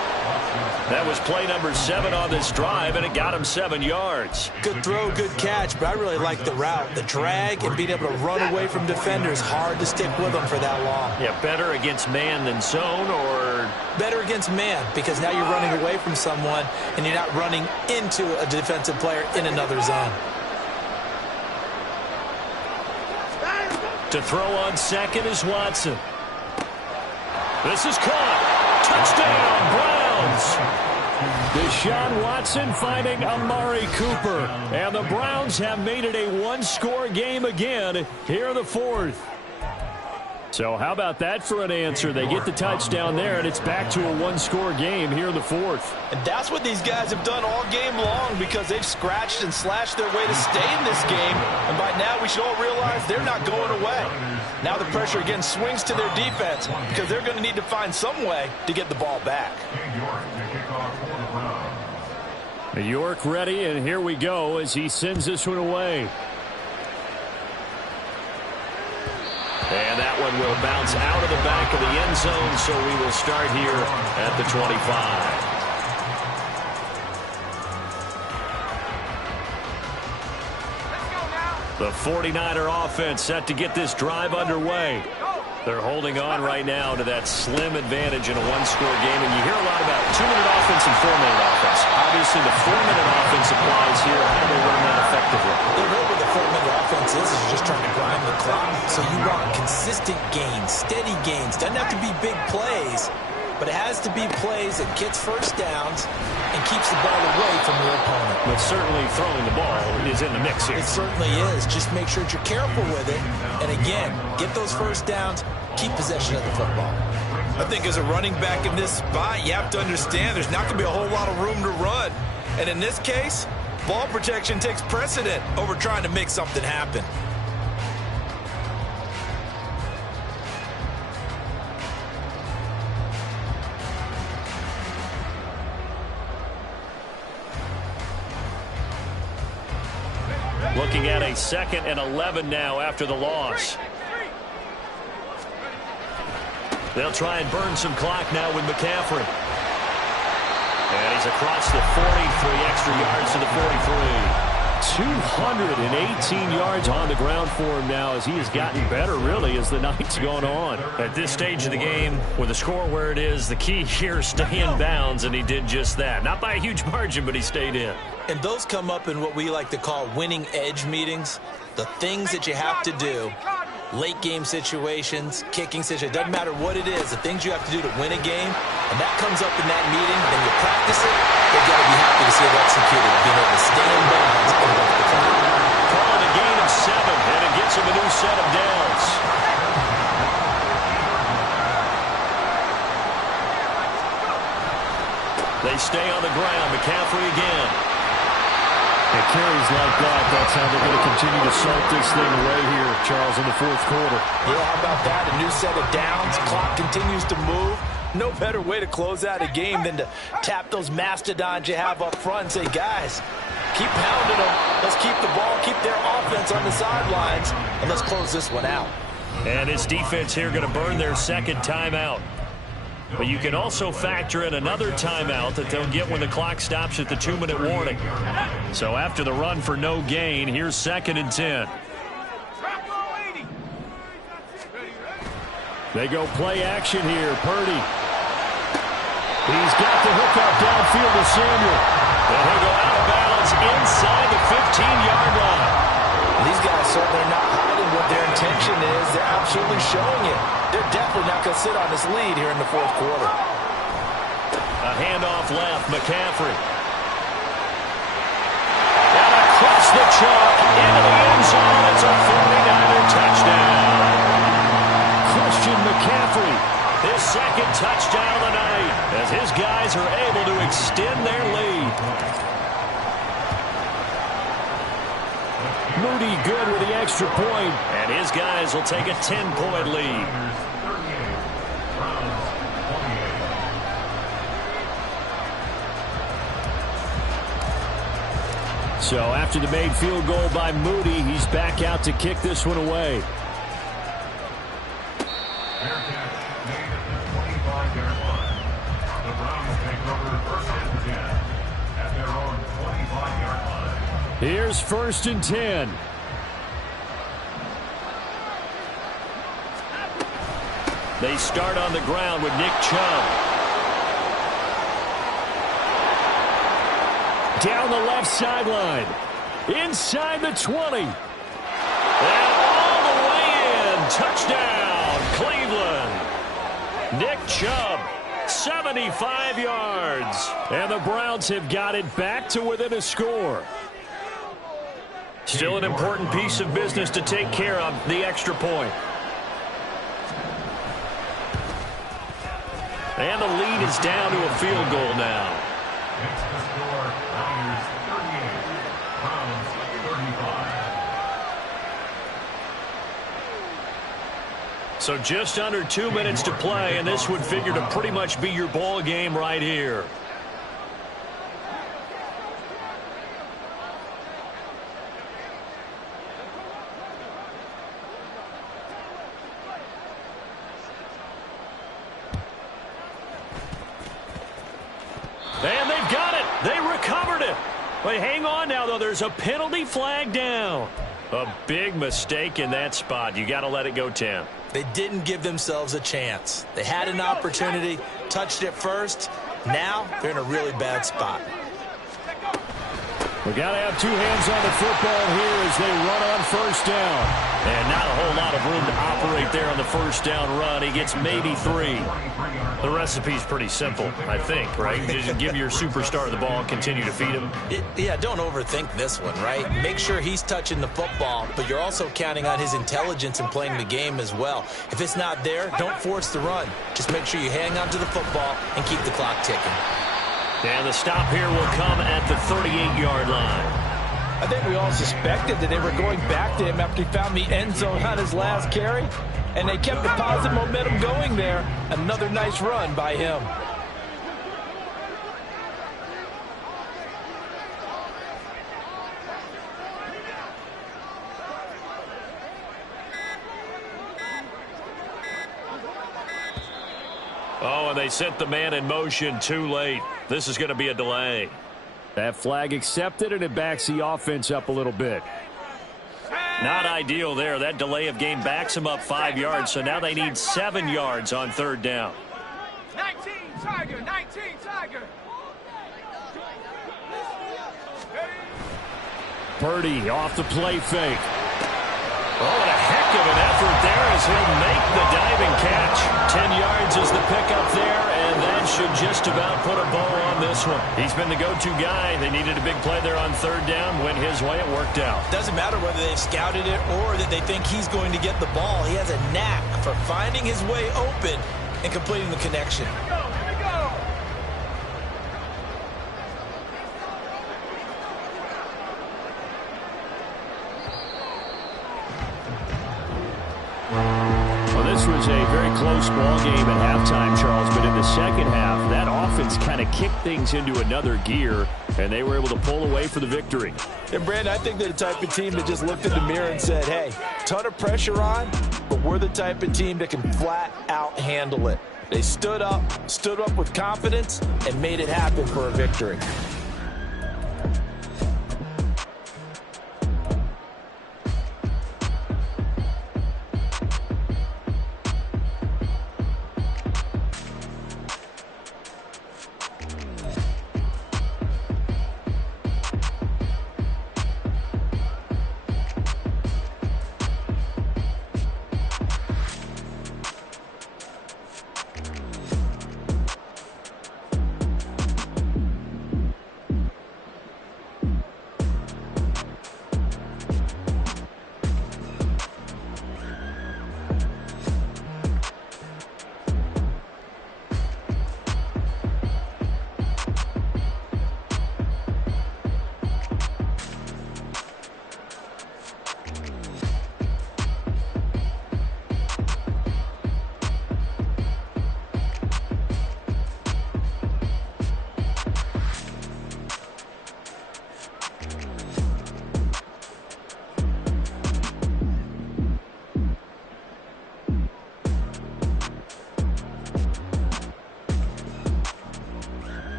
That was play number 7 on this drive, and it got him 7 yards. Good throw, good catch, but I really like the route. The drag and being able to run away from defenders, hard to stick with them for that long. Yeah, better against man than zone, or? Better against man, because now you're running away from someone, and you're not running into a defensive player in another zone. To throw on second is Watson. This is caught. Touchdown, Browns. Deshaun Watson finding Amari Cooper. And the Browns have made it a 1-score game again here in the 4th. So how about that for an answer? They get the touchdown there, and it's back to a 1-score game here in the 4th. And that's what these guys have done all game long, because they've scratched and slashed their way to stay in this game. And by now, we should all realize they're not going away. Now the pressure again swings to their defense, because they're going to need to find some way to get the ball back. New York ready, and here we go as he sends this one away. And that one will bounce out of the back of the end zone, so we will start here at the 25. The 49er offense set to get this drive underway. They're holding on right now to that slim advantage in a 1-score game, and you hear a lot about 2-minute offense and 4-minute offense. Obviously, the 4-minute offense applies here. How do they run that effectively? They know what the 4-minute offense is just trying to grind the clock. So you want consistent gains, steady gains. Doesn't have to be big plays, but it has to be plays that gets first downs and keeps the ball away from your opponent. But certainly throwing the ball is in the mix here. It certainly is. Just make sure that you're careful with it. And again, get those first downs, keep possession of the football. I think as a running back in this spot, you have to understand there's not going to be a whole lot of room to run. And in this case, ball protection takes precedent over trying to make something happen. Looking at a 2nd and 11 now after the loss. They'll try and burn some clock now with McCaffrey. And he's across the 40 for the extra yards to the 43. 218 yards on the ground for him now as he has gotten better, really, as the night's gone on. At this stage of the game, with the score where it is, the key here is stay in bounds, and he did just that. Not by a huge margin, but he stayed in. And those come up in what we like to call winning edge meetings. The things that you have to do, late game situations, kicking situations, doesn't matter what it is, the things you have to do to win a game, and that comes up in that meeting, then you practice it, they've got to be happy to see it executed, being able to stay in bounds and work the clock. Calling a gain of 7, and it gets him a new set of downs. They stay on the ground. McCaffrey again. It carries like that. That's how they're going to continue to salt this thing away here, Charles, in the fourth quarter. Yeah, how about that? A new set of downs. Clock continues to move. No better way to close out a game than to tap those mastodons you have up front and say, guys, keep pounding them. Let's keep the ball, keep their offense on the sidelines, and let's close this one out. And his defense here going to burn their second timeout. But you can also factor in another timeout that they'll get when the clock stops at the 2-minute warning. So after the run for no gain, here's 2nd and 10. They go play action here. Purdy. He's got the hook up downfield to Samuel. And he'll go out of bounds inside the 15-yard line. These guys certainly not hiding what their intention is. They're absolutely showing it. They're definitely not going to sit on this lead here in the fourth quarter. A handoff left, McCaffrey. And across the chalk into the end zone. It's a 49er touchdown. Christian McCaffrey. His second touchdown of the night as his guys are able to extend their lead. Moody good with the extra point. And his guys will take a 10-point lead. So after the made field goal by Moody, he's back out to kick this one away. Here's 1st and 10. They start on the ground with Nick Chubb. Down the left sideline. Inside the 20. And all the way in. Touchdown, Cleveland. Nick Chubb, 75 yards. And the Browns have got it back to within a score. Still an important piece of business to take care of, the extra point. And the lead is down to a field goal now. It's the score, Niners 38, Browns 35. So just under 2 minutes to play, and this would figure to pretty much be your ball game right here. And they've got it. They recovered it. But hang on now, though. There's a penalty flag down. A big mistake in that spot. You got to let it go, Tim. They didn't give themselves a chance. They had an opportunity, touched it first. Now they're in a really bad spot. We got to have two hands on the football here as they run on 1st down. And not a whole lot of room to operate there on the 1st down run. He gets maybe 3. The recipe's pretty simple, I think, right? Just give your superstar the ball and continue to feed him. Yeah, don't overthink this one, right? Make sure he's touching the football, but you're also counting on his intelligence in playing the game as well. If it's not there, don't force the run. Just make sure you hang on to the football and keep the clock ticking. And the stop here will come at the 38-yard line. I think we all suspected that they were going back to him after he found the end zone on his last carry, and they kept the positive momentum going there. Another nice run by him. Oh, and they sent the man in motion too late. This is going to be a delay. That flag accepted, and it backs the offense up a little bit. Not ideal there. That delay of game backs them up 5 yards, so now they need 7 yards on third down. 19 Tiger, 19 Tiger. Purdy off the play fake. Oh, and a heck of an effort there as he'll make the diving catch. 10 yards is the pickup there, and that should just about put a bow on this one. He's been the go-to guy. They needed a big play there on third down. Went his way. It worked out. Doesn't matter whether they've scouted it or that they think he's going to get the ball. He has a knack for finding his way open and completing the connection. Here we go. Well, this was a very close ball game at halftime, Charles, but in the second half, that offense kind of kicked things into another gear, and they were able to pull away for the victory. And, Brandon, I think they're the type of team that just looked in the mirror and said, hey, ton of pressure on, but we're the type of team that can flat out handle it. They stood up with confidence, and made it happen for a victory.